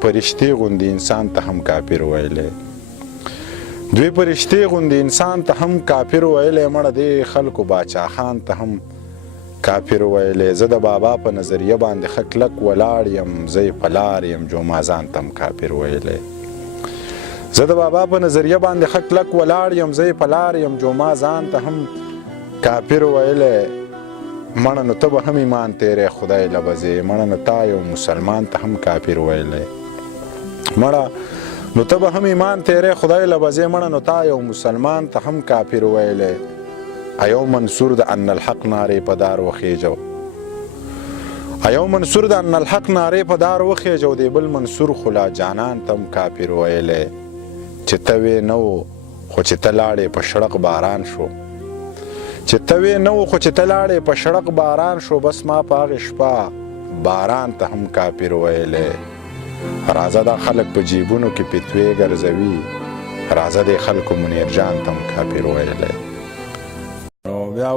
فرشتې غوندې انسان ته هم کافر ویلی. دوی فرشتې غوندې انسان ته هم کافر ویلی. مړه دې خلکو باچا خان ته هم کافر ویلی. زه د بابا په نظریه باندې ښه کلک ولاړ یم، زه یې په لار یم. جومازان ته هم کافر ویلی. زه د بابا په نظریه باندې ښه کلک ولاړ یم، زه یې په لار یم. جومازان ته هم کافر ویلی. مړه نو ته به هم ایمان تیری خدای له بځې. مړه نو تا یو مسلمان ته هم کافر ویلی. مړه نو ته به هم ایمان تیری خدای له بځې. مړه نو تا یو مسلمان ته هم کافر ویلی. ایو منصور د ان الحق نارې په دار وخیجو. ایو منصور د ان الحق نارې په دار وخیجو. دی بل منصور خلا جانان ته هم کافر ویلی. چې ته وې نه و خو چې ته لاړې په شړق باران شو. چې ته وې نه و خو چې ته لاړې په شړق باران شو. بس ما په هغې شپه باران ته هم کافر ویلی. راځه دا خلک په جیبونو کې فتوې ګرځوي. راځه دې خلکو منیر جان ته هم کافر ویلی. نو بیا